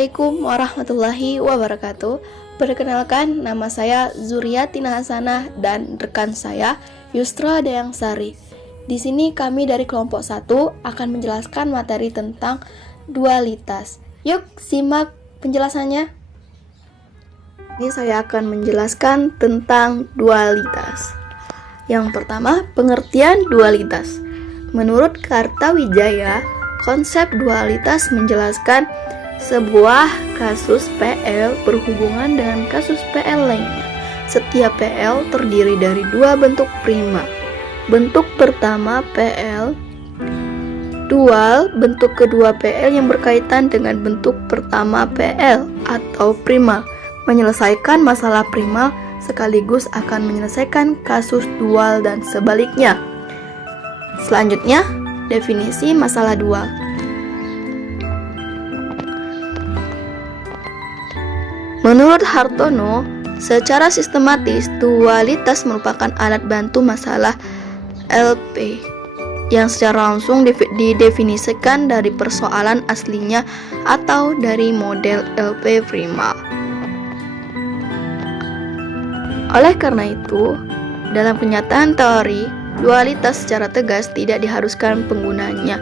Assalamualaikum warahmatullahi wabarakatuh. Perkenalkan, nama saya Zuriatina Hasanah dan rekan saya Yustra Dayangsari. Di sini kami dari kelompok 1 akan menjelaskan materi tentang dualitas. Yuk simak penjelasannya. Ini saya akan menjelaskan tentang dualitas. Yang pertama, pengertian dualitas. Menurut Kartawijaya, konsep dualitas menjelaskan sebuah kasus PL berhubungan dengan kasus PL lainnya. Setiap PL terdiri dari dua bentuk prima. Bentuk pertama PL dual, bentuk kedua PL yang berkaitan dengan bentuk pertama PL atau prima. Menyelesaikan masalah prima sekaligus akan menyelesaikan kasus dual dan sebaliknya. Selanjutnya, definisi masalah dual. Menurut Hartono, secara sistematis dualitas merupakan alat bantu masalah LP yang secara langsung didefinisikan dari persoalan aslinya atau dari model LP prima. Oleh karena itu, dalam kenyataan teori, dualitas secara tegas tidak diharuskan penggunanya.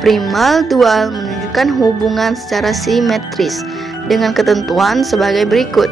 Primal dual menunjukkan hubungan secara simetris dengan ketentuan sebagai berikut.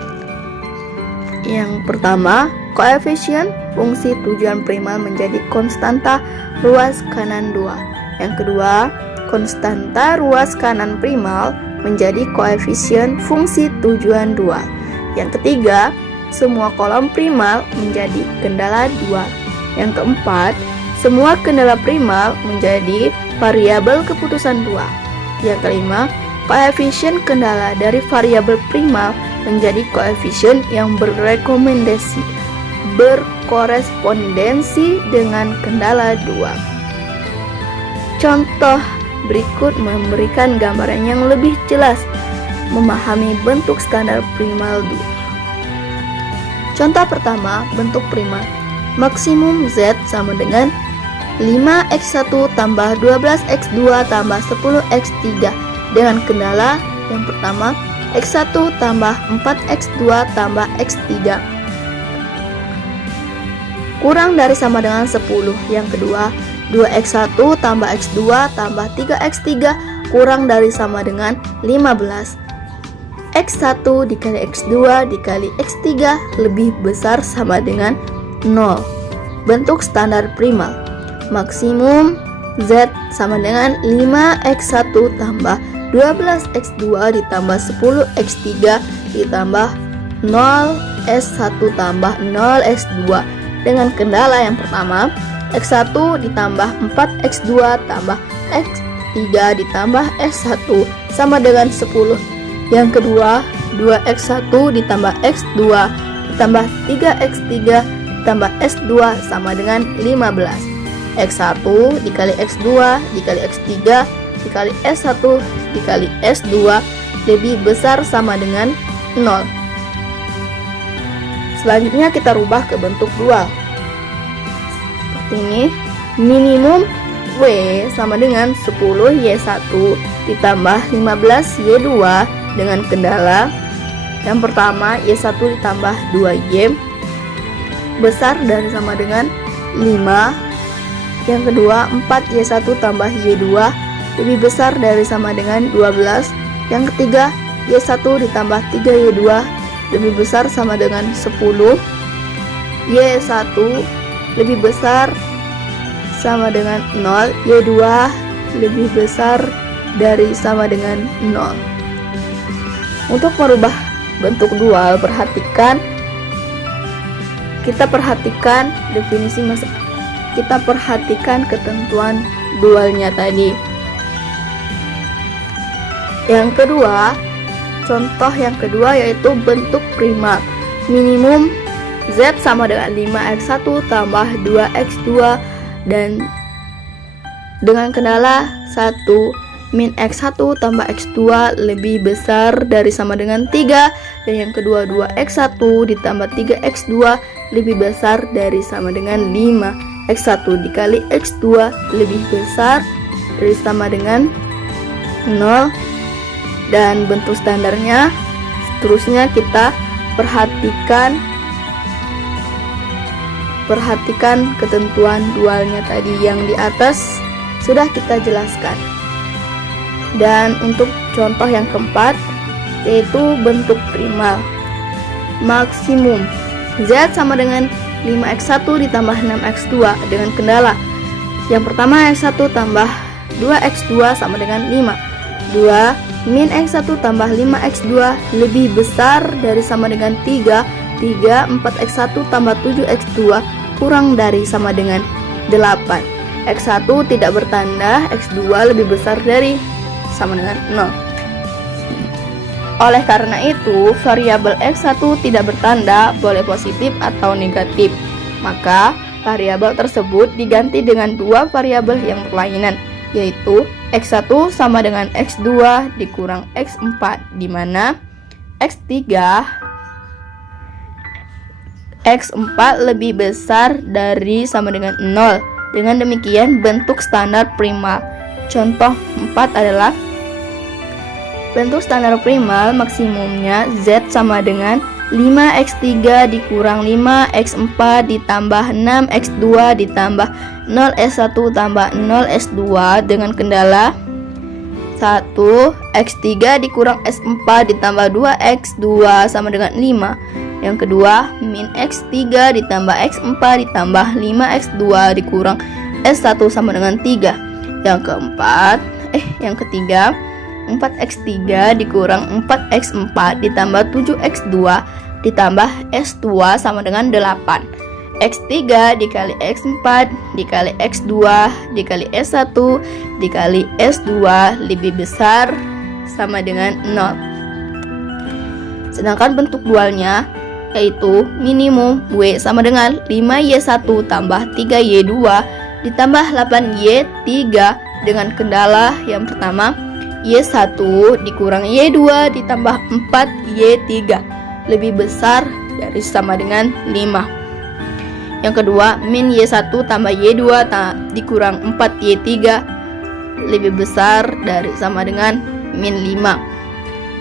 Yang pertama, koefisien fungsi tujuan primal menjadi konstanta ruas kanan 2. Yang kedua, konstanta ruas kanan primal menjadi koefisien fungsi tujuan 2. Yang ketiga, semua kolom primal menjadi kendala 2. Yang keempat, semua kendala primal menjadi variabel keputusan 2. Yang kelima, koefisien kendala dari variabel primal menjadi koefisien yang berkorespondensi dengan kendala 2. Contoh berikut memberikan gambaran yang lebih jelas memahami bentuk standar primal 2. Contoh pertama, bentuk primal. Maksimum Z sama dengan 5x1 tambah 12x2 tambah 10x3 dengan kendala yang pertama x1 tambah 4x2 tambah x3 kurang dari sama dengan 10. Yang kedua, 2x1 tambah x2 tambah 3x3 kurang dari sama dengan 15. x1 dikali x2 dikali x3 lebih besar sama dengan 0. Bentuk standar primal. Maksimum Z sama dengan 5x1 tambah 12x2 ditambah 10x3 ditambah 0s1 tambah 0s2 dengan kendala yang pertama x1 ditambah 4x2 tambah x3 ditambah s1 sama dengan 10. Yang kedua, 2x1 ditambah x2 ditambah 3x3 ditambah s2 sama dengan 15. x1 dikali x2 dikali x3 dikali s1 dikali s2 lebih besar sama dengan 0. Selanjutnya kita rubah ke bentuk dual. Seperti ini. Minimum W sama dengan 10Y1 ditambah 15Y2 dengan kendala yang pertama Y1 ditambah 2Y besar dari sama dengan 5. Yang kedua, 4Y1 tambah Y2 lebih besar dari sama dengan 12. Yang ketiga, Y1 ditambah 3Y2 lebih besar sama dengan 10. Y1 lebih besar sama dengan 0. Y2 lebih besar dari sama dengan 0. Untuk merubah bentuk dual, kita perhatikan definisi kita perhatikan ketentuan dualnya tadi. Yang kedua, contoh yang kedua yaitu bentuk prima. Minimum Z sama dengan 5x1 tambah 2x2 dan dengan kendala 1 min x1 tambah x2 lebih besar dari sama dengan 3. Dan yang kedua, 2x1 ditambah 3x2 lebih besar dari sama dengan 5. X1 dikali X2 lebih besar dari sama dengan 0. dan bentuk standarnya. Seterusnya kita perhatikan ketentuan dualnya tadi yang di atas sudah kita jelaskan. Dan untuk contoh yang keempat, yaitu bentuk primal maksimum. Z sama dengan 5x1 ditambah 6x2 dengan kendala. Yang pertama, x1 tambah 2x2 sama dengan 5. 2 min x1 tambah 5x2 lebih besar dari sama dengan 3. 4x1 tambah 7x2 kurang dari sama dengan 8. x1 tidak bertanda, x2 lebih besar dari sama dengan 0. Oleh karena itu, variabel x1 tidak bertanda, boleh positif atau negatif. Maka, variabel tersebut diganti dengan dua variabel yang berlainan, yaitu x1 sama dengan x2 dikurang x4, di mana x4 lebih besar dari sama dengan 0. Dengan demikian, bentuk standar primal. Contoh 4 adalah bentuk standar primal maksimumnya Z sama dengan 5x3 dikurang 5x4 ditambah 6x2 ditambah 0s1 tambah 0s2 dengan kendala 1. x3 dikurang s4 ditambah 2x2 sama dengan 5. Yang kedua, min x3 ditambah x4 ditambah 5x2 dikurang s1 sama dengan 3. Yang ketiga, 4x3 dikurang 4x4 ditambah 7x2 ditambah s2 sama dengan 8. x3 dikali x4 dikali x2 dikali s1 dikali s2 lebih besar sama dengan 0. Sedangkan bentuk dualnya yaitu minimum W sama dengan 5Y1 tambah 3Y2 ditambah 8Y3 dengan kendala yang pertama, Y1 dikurang Y2 ditambah 4Y3 lebih besar dari sama dengan 5. Yang kedua, min Y1 tambah Y2 dikurang 4Y3 lebih besar dari sama dengan min 5.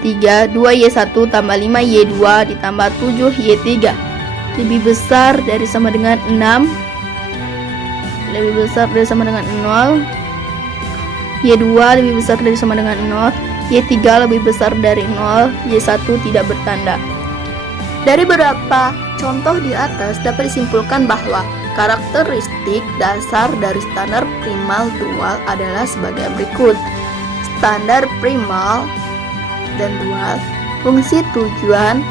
3. 2Y1 tambah 5Y2 ditambah 7Y3 lebih besar dari sama dengan 6, lebih besar dari sama dengan 0. Y2 lebih besar dari sama dengan 0. Y3 lebih besar dari 0. Y1 tidak bertanda. Dari beberapa contoh di atas dapat disimpulkan bahwa karakteristik dasar dari standar primal dual adalah sebagai berikut. Standar primal dan dual, fungsi tujuan,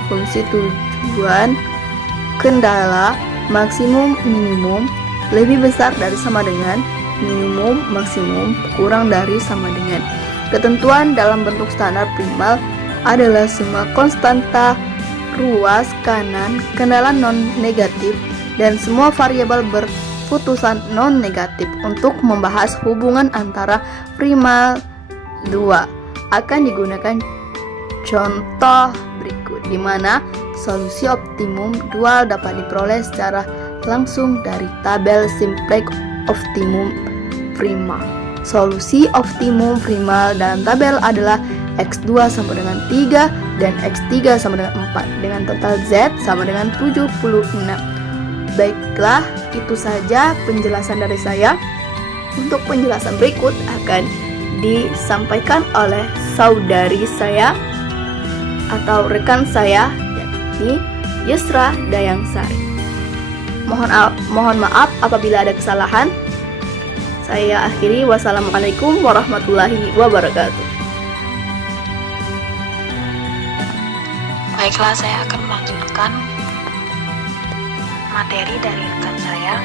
kendala, maksimum, minimum, lebih besar dari sama dengan, minimum, maksimum, kurang dari sama dengan. Ketentuan dalam bentuk standar primal adalah semua konstanta ruas kanan, kendala non-negatif, dan semua variabel berputusan non-negatif. Untuk membahas hubungan antara primal dua akan digunakan contoh berikut, di mana solusi optimum dual dapat diperoleh secara langsung dari tabel simplex optimum primal. Solusi optimum primal dalam tabel adalah x2 sama dengan 3 dan x3 sama dengan 4 dengan total z sama dengan 76. Baiklah, itu saja penjelasan dari saya. Untuk penjelasan berikut akan disampaikan oleh saudari saya atau rekan saya, yakni Yusra Dayangsari. Mohon maaf apabila ada kesalahan. Saya akhiri. Wassalamualaikum warahmatullahi wabarakatuh. Baiklah, saya akan melanjutkan materi dari rekan saya.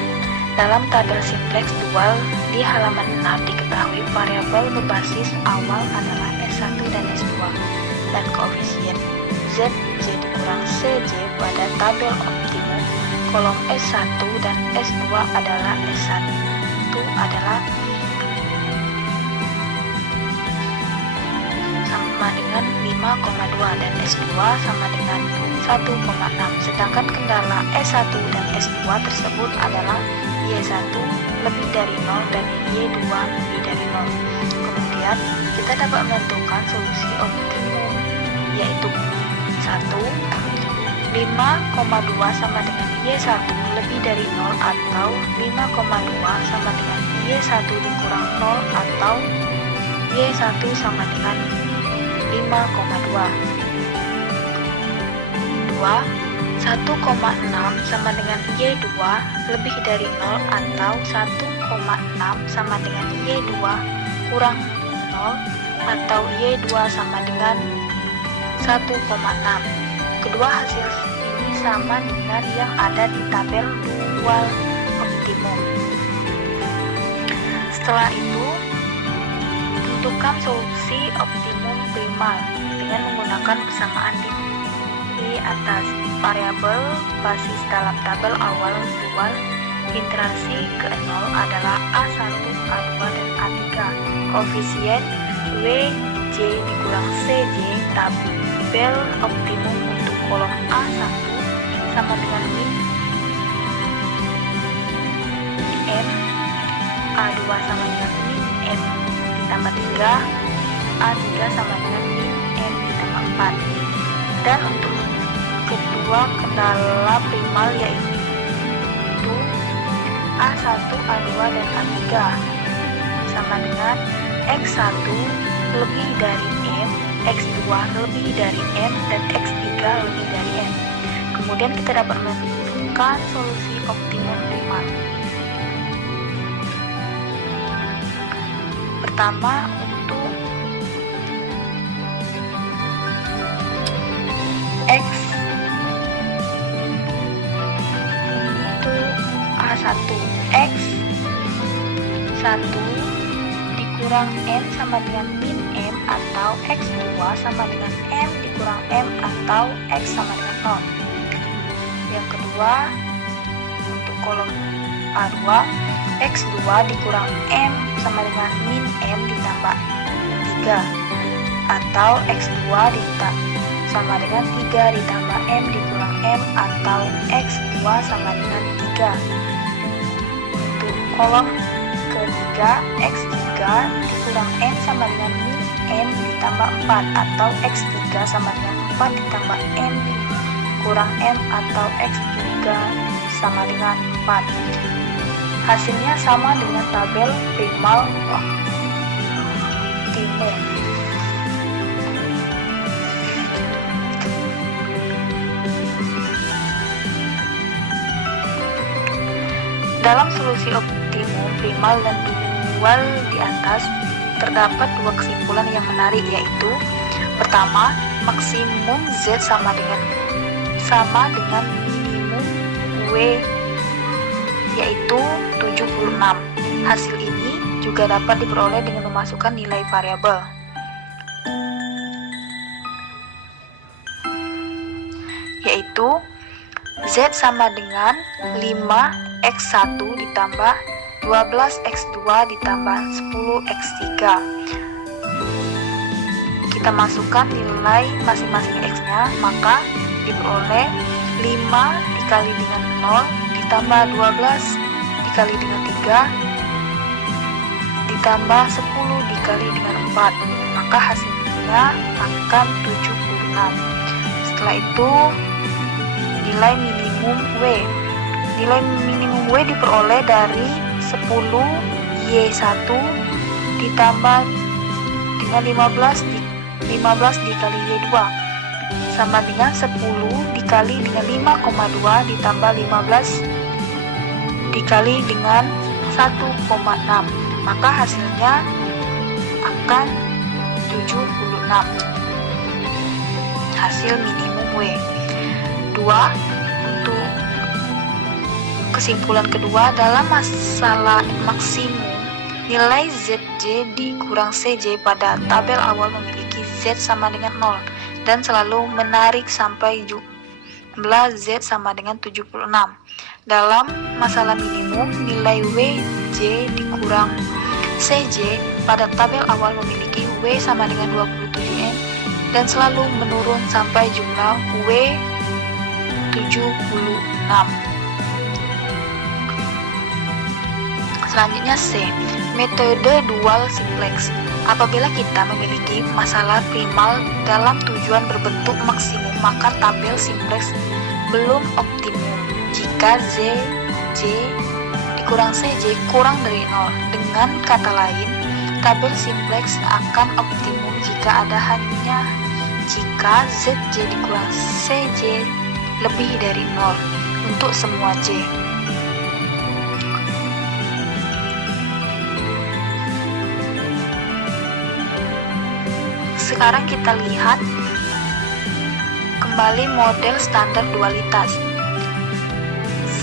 Dalam tabel simplex dual di halaman 6 diketahui variabel berbasis awal adalah S1 dan S2 dan koefisien Z, Z kurang CJ pada tabel optimum kolom S1 dan S2 adalah S1 adalah sama dengan 5,2 dan S2 sama dengan 1,6. Sedangkan kendala S1 dan S2 tersebut adalah Y1 lebih dari 0 dan Y2 lebih dari 0. Kemudian kita dapat menentukan solusi optimum yaitu 1. 5,2 sama dengan Y1 lebih dari 0 atau 5,2 sama dengan Y1 dikurang 0 atau Y1 sama dengan 5,2. 2. 1,6 sama dengan Y2 lebih dari 0 atau 1,6 sama dengan Y2 kurang 0 atau Y2 sama dengan 1,6. Kedua hasil ini sama dengan yang ada di tabel dual optimum. Setelah itu, tentukan solusi optimum primal dengan menggunakan persamaan di atas. Variabel basis dalam tabel awal dual interaksi ke 0 adalah A1, A2, dan A3. Koefisien WJ dikurang CJ tabel optimum untuk kolom A1 sama dengan min M, A2 sama dengan min M ditambah 3, A3 sama dengan min M ditambah 4. Dan untuk kedua kendala primal yaitu A1, A2, dan A3 sama dengan X1 lebih dari M, X2 lebih dari M, dan X3 lebih dari M. Kemudian kita dapat menentukan solusi optimum primal. Pertama, untuk X A1, X1 dikurang M sama dengan min M atau X2 sama dengan M dikurang M atau X sama dengan 0. Yang kedua, untuk kolom A2, X2 dikurang M sama dengan min M ditambah 3 atau X2 sama dengan 3 ditambah M dikurang M atau X2 sama dengan 3. Untuk kolom ketiga, X3 dikurang M sama dengan min M ditambah 4 atau X3 sama dengan 4 ditambah M kurang M atau X3 sama dengan 4. Hasilnya sama dengan tabel primal optimum. Dalam solusi optimum primal dan dual di atas terdapat dua kesimpulan yang menarik, yaitu pertama, maksimum Z sama dengan minimum W yaitu 76. Hasil ini juga dapat diperoleh dengan memasukkan nilai variabel, yaitu Z sama dengan 5x1 ditambah 12x2 ditambah 10x3. Kita masukkan nilai masing-masing x-nya, maka diperoleh 5 dikali dengan 0 ditambah 12 dikali dengan 3 ditambah 10 dikali dengan 4, maka hasilnya akan 76. Setelah itu nilai minimum W. Nilai minimum W diperoleh dari 10 Y1 ditambah dengan 15 dikali Y2 sama dengan 10 dikali dengan 5,2 ditambah 15 dikali dengan 1,6, maka hasilnya akan 76. Hasil minimum W. 2. Untuk kesimpulan kedua, dalam masalah maksimum, nilai ZJ dikurang CJ pada tabel awal memiliki Z sama dengan 0 dan selalu menarik sampai jumlah Z sama dengan 76. Dalam masalah minimum, nilai WJ dikurang CJ pada tabel awal memiliki W sama dengan 27M dan selalu menurun sampai jumlah W 76. Selanjutnya C. Metode dual simplex. Apabila kita memiliki masalah primal dalam tujuan berbentuk maksimum, maka tabel simplex belum optimum jika J dikurang CJ kurang dari 0. Dengan kata lain, tabel simplex akan optimum jika ada hanya jika ZJ dikurang CJ lebih dari 0 untuk semua J. Sekarang kita lihat kembali model standar dualitas.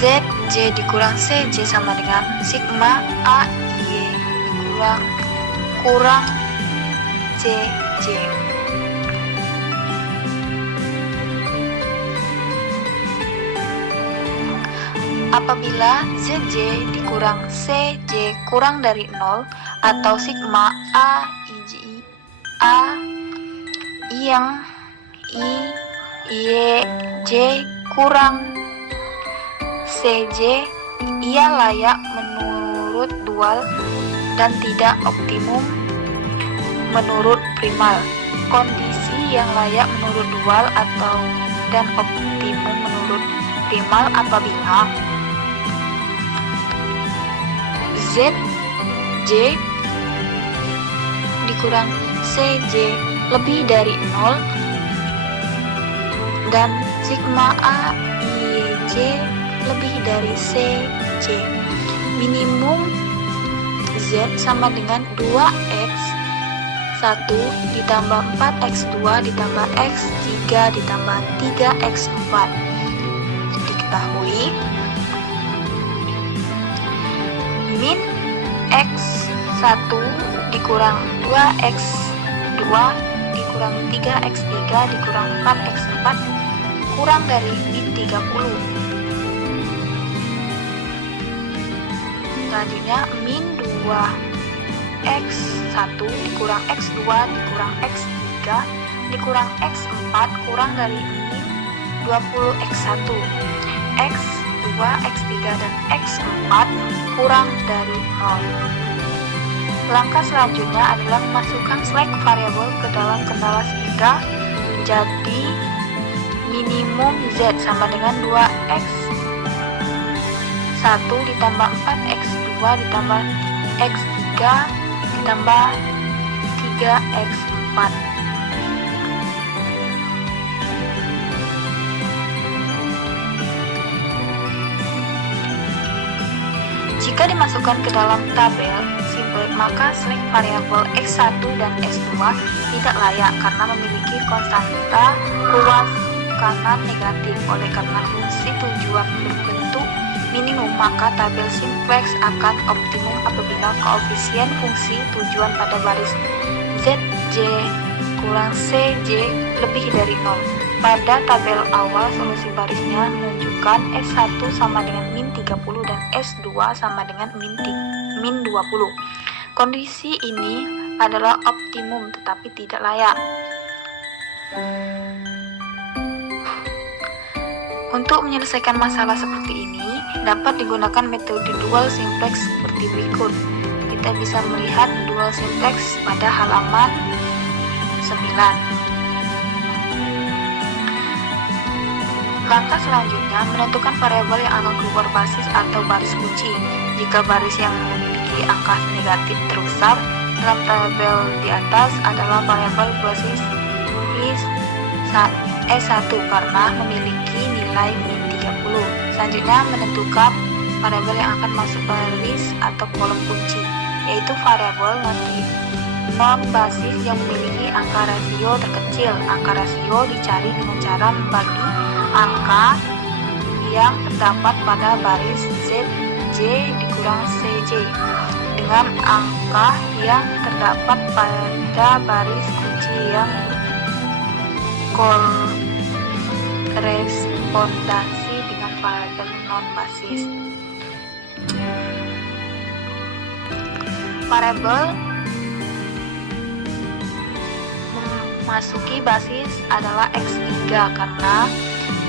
ZJ dikurang CJ sama dengan sigma AY kurang CJ. Apabila ZJ dikurang CJ kurang dari 0 atau sigma yang IJ kurang CJ, ia layak menurut dual dan tidak optimum menurut primal. Kondisi yang layak menurut dual atau dan optimum menurut primal apabila ZJ dikurang CJ lebih dari 0 dan sigma AIJ lebih dari CJ. Minimum Z sama dengan 2x1 ditambah 4x2 ditambah x3 ditambah 3x4. Diketahui min x1 dikurang 2x2 dikurang 3x3 dikurang 4x4 kurang dari min 30. Selanjutnya min 2x1 dikurang x2 dikurang x3 dikurang x4 kurang dari min 20x1. x2, x3 dan x4 kurang dari 0. Langkah selanjutnya adalah memasukkan slack variabel ke dalam kendala sehingga menjadi minimum Z sama dengan 2x1 ditambah 4x2 ditambah x3 ditambah 3x4. Jika dimasukkan ke dalam tabel simplex, maka slack variabel x1 dan x2 tidak layak karena memiliki konstanta ruas kanan negatif. Oleh karena fungsi tujuan berbentuk minimum, maka tabel simplex akan optimum apabila koefisien fungsi tujuan pada baris ZJ kurang CJ lebih dari 0. Pada tabel awal, solusi barisnya menunjukkan S1 sama dengan min 30 dan S2 sama dengan min 20. Kondisi ini adalah optimum tetapi tidak layak. Untuk menyelesaikan masalah seperti ini, dapat digunakan metode dual simplex seperti berikut. Kita bisa melihat dual simplex pada halaman 9. Langkah selanjutnya, menentukan variabel yang akan keluar basis atau baris kunci. Jika baris yang memiliki angka negatif terbesar dalam tabel di atas adalah variabel basis S1 karena memiliki nilai min 30. Selanjutnya, menentukan variabel yang akan masuk baris atau kolom kunci, yaitu variabel non-basis yang memiliki angka rasio terkecil. Angka rasio dicari dengan cara membagi angka yang terdapat pada baris ZJ dikurang CJ dengan angka yang terdapat pada baris kunci yang korespondansi dengan variabel non-basis. Variabel memasuki basis adalah X3 karena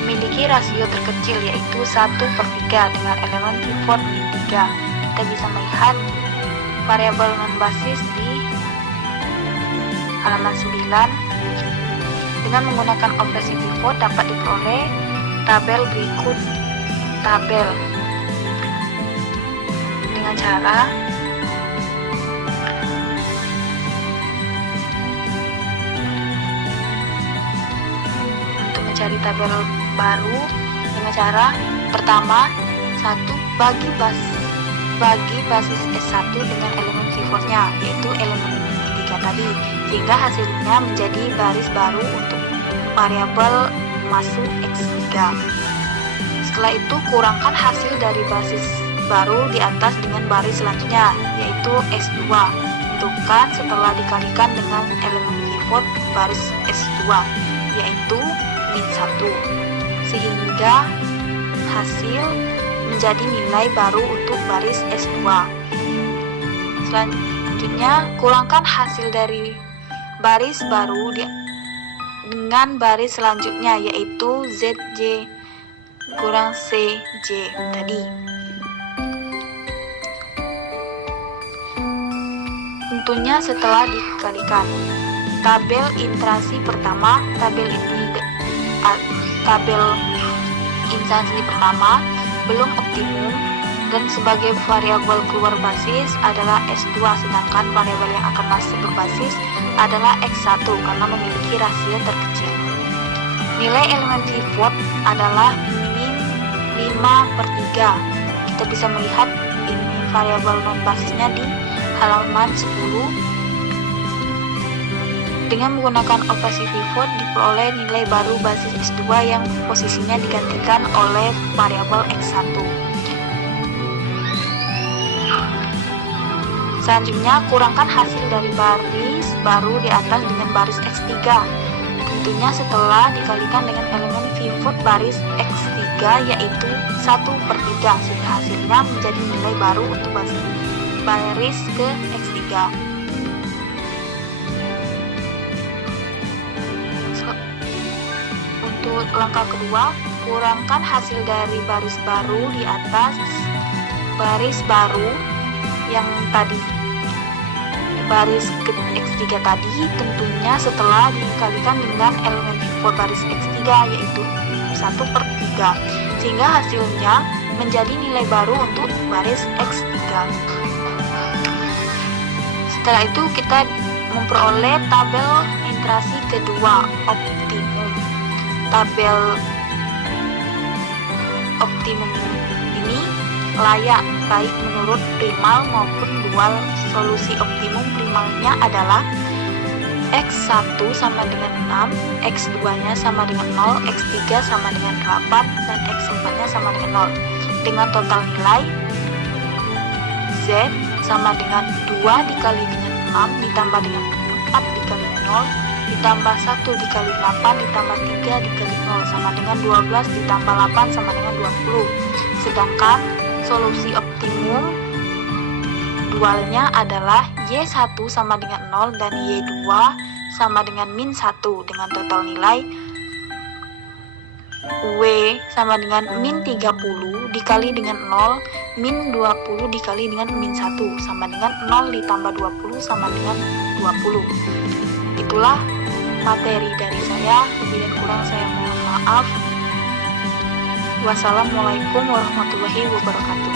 memiliki rasio terkecil yaitu 1/3 dengan elemen pivot min 3. Kita bisa melihat variabel non-basis di halaman 9. Dengan menggunakan operasi pivot dapat diperoleh tabel berikut. Tabel dengan cara untuk mencari tabel baru dengan cara pertama, bagi basis S1 dengan elemen pivotnya, yaitu elemen 3 tadi, sehingga hasilnya menjadi baris baru untuk variabel masuk X3. Setelah itu kurangkan hasil dari basis baru di atas dengan baris selanjutnya, yaitu S2. Tentukan setelah dikalikan dengan elemen pivot baris S2, yaitu -1, sehingga hasil menjadi nilai baru untuk baris S2. Selanjutnya, kurangkan hasil dari baris baru dengan baris selanjutnya, yaitu ZJ kurang CJ tadi. Tentunya setelah dikalikan. Tabel instansi pertama, tabel instansi pertama belum optimum dan sebagai variabel keluar basis adalah S2, sedangkan variabel yang akan masuk berbasis adalah X1 karena memiliki rasio terkecil. Nilai elemen pivot adalah -5/3. Kita bisa melihat ini variabel non basisnya di halaman 10. Dengan menggunakan operasi pivot diperoleh nilai baru basis S2 yang posisinya digantikan oleh variabel X1. Selanjutnya, kurangkan hasil dari baris baru di atas dengan baris X3. Tentunya setelah dikalikan dengan elemen pivot baris X3, yaitu 1/3, sehingga hasilnya menjadi nilai baru untuk baris ke X3. Untuk langkah kedua, kurangkan hasil dari baris baru di atas baris baru yang tadi, baris ke X3 tadi, tentunya setelah dikalikan dengan elemen pivot baris X3, yaitu 1/3, sehingga hasilnya menjadi nilai baru untuk baris X3. Setelah itu kita memperoleh tabel interaksi kedua, optimum. Tabel optimum ini layak baik menurut primal maupun dual. Solusi optimum primalnya adalah X1 sama dengan 6, X2-nya sama dengan 0, X3 sama dengan 8, dan X4-nya sama dengan 0. Dengan total nilai Z sama dengan 2 dikali dengan 6 ditambah dengan 4 dikali 0 ditambah 1 dikali 8 ditambah 3 dikali 0 sama dengan 12 ditambah 8 sama dengan 20. Sedangkan solusi optimum dualnya adalah Y1 sama dengan 0 dan Y2 sama dengan -1 dengan total nilai W sama dengan -30 dikali dengan 0 -20 dikali dengan -1 sama dengan 0 ditambah 20 sama dengan 20. Itulah materi dari saya, lebih dan kurang saya mohon maaf. Wassalamualaikum warahmatullahi wabarakatuh.